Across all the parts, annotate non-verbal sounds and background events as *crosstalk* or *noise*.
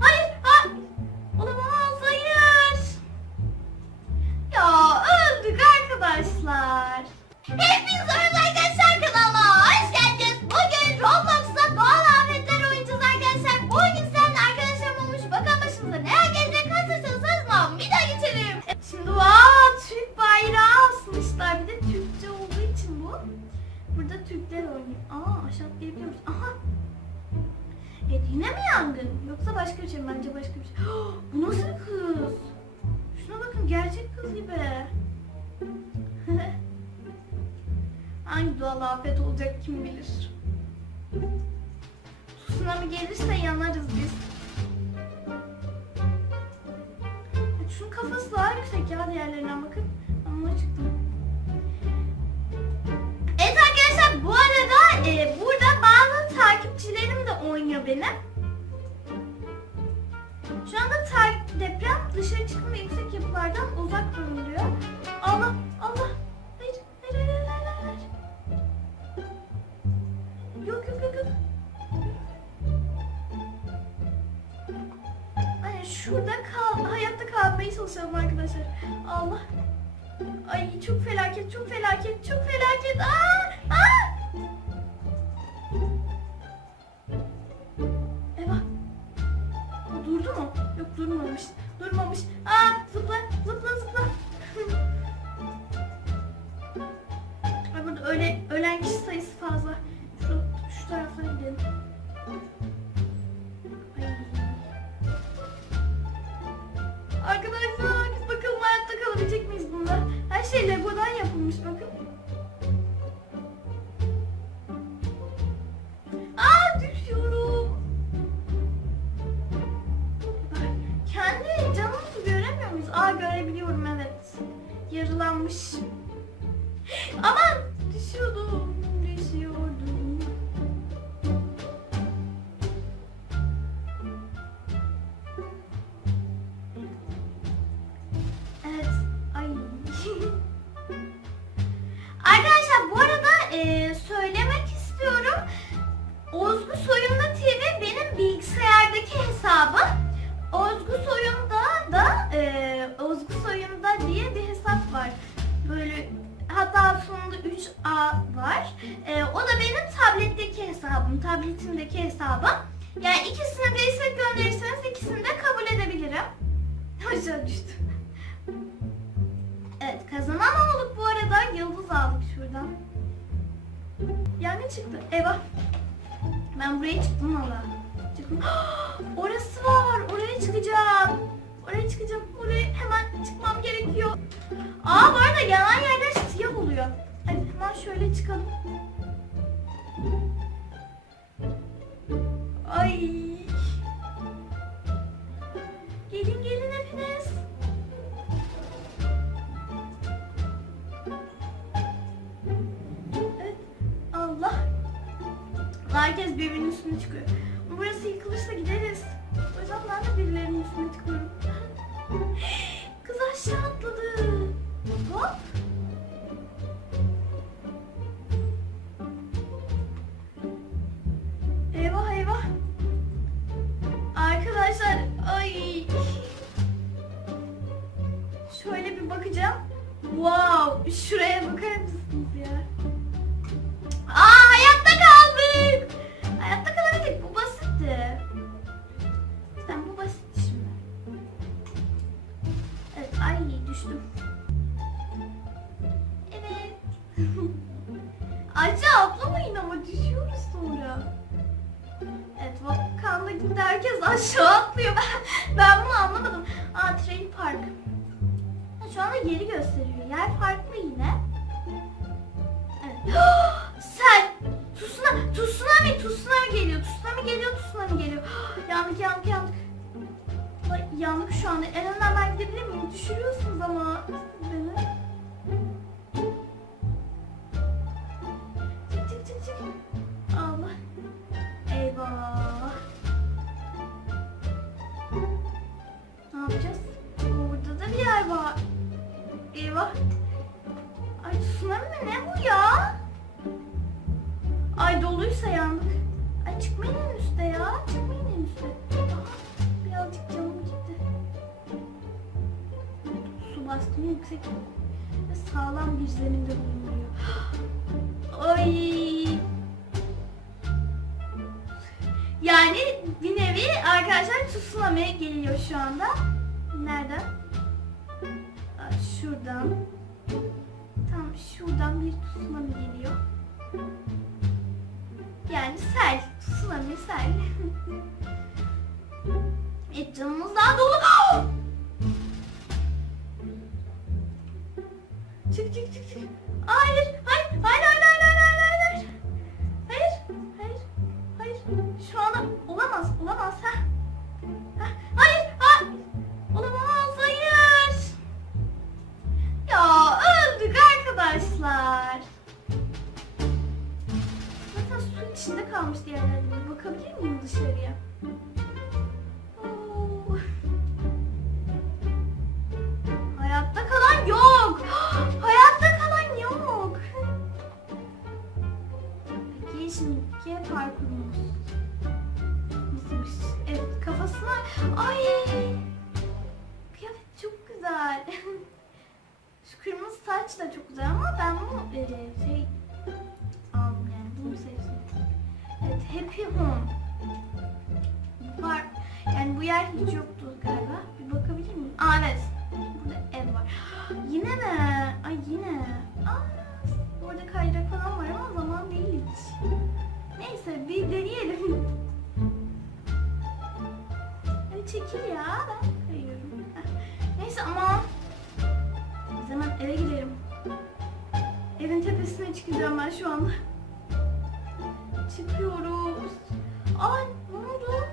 あ Afet olacak kim bilir. Tsunami gelirse yanarız biz. Şunun kafası daha yüksek ya diğerlerinden bakın. Ama çıktım. Evet arkadaşlar bu arada e, burada bazı takipçilerim de oynuyor benim. Şu anda deprem dışarı çıkma yüksek yapılardan uzak durun. Allah Allah. Ay çok felaket, çok felaket, çok felaket. Aa! Aa! Eyvah. O durdu mu? Yok durmamış. Durmamış. Aa! Zıpla, zıpla, Yarılanmış. Aman. Düşüyordum. 3A var. E, o da benim tabletteki hesabım, tabletimdeki hesabım. Yani ikisine de istek gönderirseniz ikisini de kabul edebilirim. Aşağı düştüm. Evet kazanan olduk bu arada. Yıldız aldık şuradan. Yani çıktı. Eyvah. Ben buraya çıktım valla. Çıktım. *gasps* Orası var. Oraya çıkacağım. Oraya çıkacağım. Oraya hemen çıkmam gerekiyor. Aa bu arada siyah oluyor. Hemen şöyle çıkalım. Ay. Gelin gelin hepiniz. Evet. Allah. Herkes birbirinin üstüne çıkıyor. Burası yıkılırsa gideriz. O yüzden ben de birilerinin üstüne çıkıyorum. *laughs* şuraya bakar mısınız ya? Aa hayatta kaldık. Hayatta kalabildik. Bu basitti. Sen bu basitti şimdi. Evet, ay düştüm. Evet. *laughs* Aşağı atlamayın ama düşüyoruz sonra. Evet, Volkan'la gitti herkes aşağı atlıyor. *laughs* Ben, ben bunu anlamadım. Aa, train park. Şu anda yeri gösteriyor. Yer farklı yine. Evet. *gasps* Sen! Tsunami, tsunami, tsunami geliyor. Tsunami geliyor, tsunami geliyor. *gasps* yandık, yandık, yandık. Ay, yandık şu anda. En önden ben gidebilir miyim? Düşürüyorsunuz ama beni. Yine yüksek ve sağlam bir zeminde bulunuyor. *gasps* Ay. Yani bir nevi arkadaşlar tsunami geliyor şu anda. Nereden? Şuradan. Tam şuradan bir tsunami geliyor. Yani sel. Tsunami sel. *laughs* e canımız daha dolu. *gasps* çık çık çık çık. Hayır, hayır, hayır, saç da çok güzel ama ben bunu e, şey aldım yani bunu seçtim. Evet Happy Home. Var. Yani bu yer hiç yoktu galiba. Bir bakabilir miyim? Aa evet. Burada ev var. *gasps* Yine mi? Ay yine. Aa, burada kaydırak falan var ama zaman değil hiç. Neyse bir deneyelim. *laughs* Çekil ya. Çıkıyoruz. Ay ne oldu?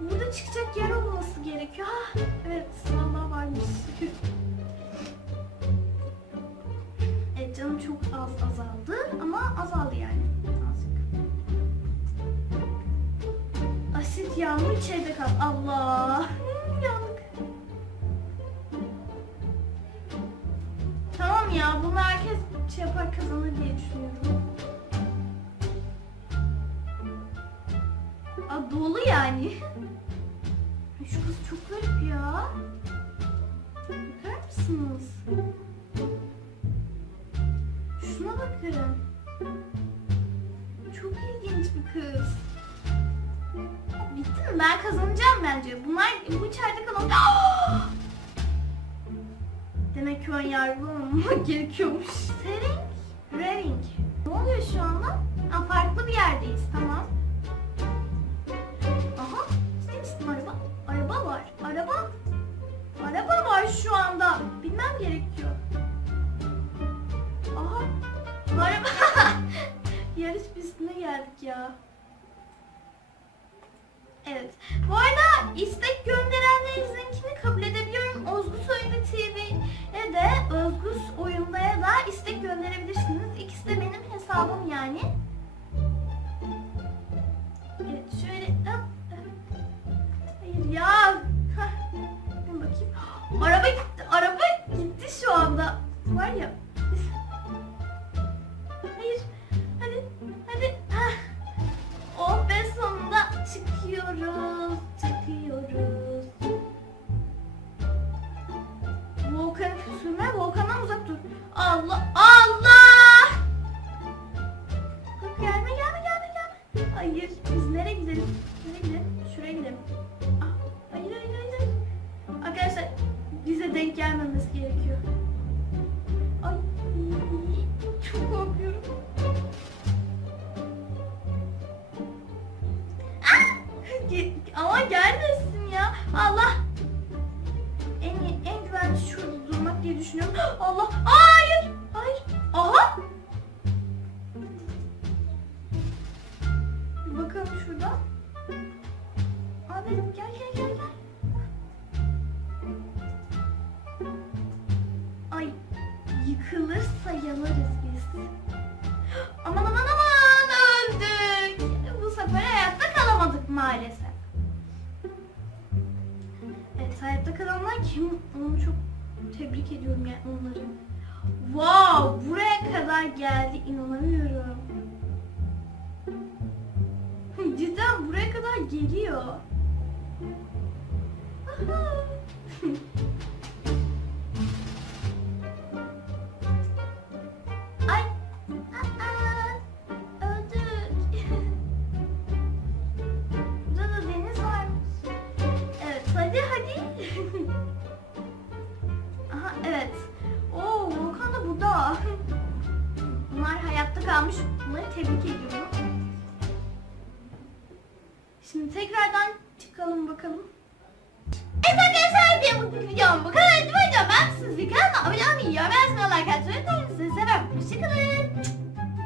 Burada çıkacak yer olması gerekiyor. Ha, evet vallahi varmış. *laughs* evet canım çok az azaldı ama azaldı yani. Azıcık. Asit yağmur içeride kal. Allah. Hmm, Yandık. Tamam ya bunu herkes şey yapar kazanır diye düşünüyorum. Dolu yani. Şu kız çok garip ya. Bakar mısınız? Şuna bakın. Çok ilginç bir kız. Bitti mi? Ben kazanacağım bence. Bunlar bu içeride kalan... *gasps* Demek ki ön yargılı olmamak *laughs* gerekiyormuş. Sering. Ne oluyor şu anda? Aa, farklı bir yerdeyiz. Tamam. Arada denk gelmemesi gerekiyor. Ay çok korkuyorum. Ah! Ama gelmesin ya. Allah. En en güvenli şurada durmak diye düşünüyorum. *gasps* Allah. Hayır. Maalesef. Evet hayatta kalanlar kim? Onu çok tebrik ediyorum yani onları. Wow buraya kadar geldi inanamıyorum. Cidden buraya kadar geliyor. *laughs* tebrik ediyorum. Şimdi tekrardan çıkalım bakalım.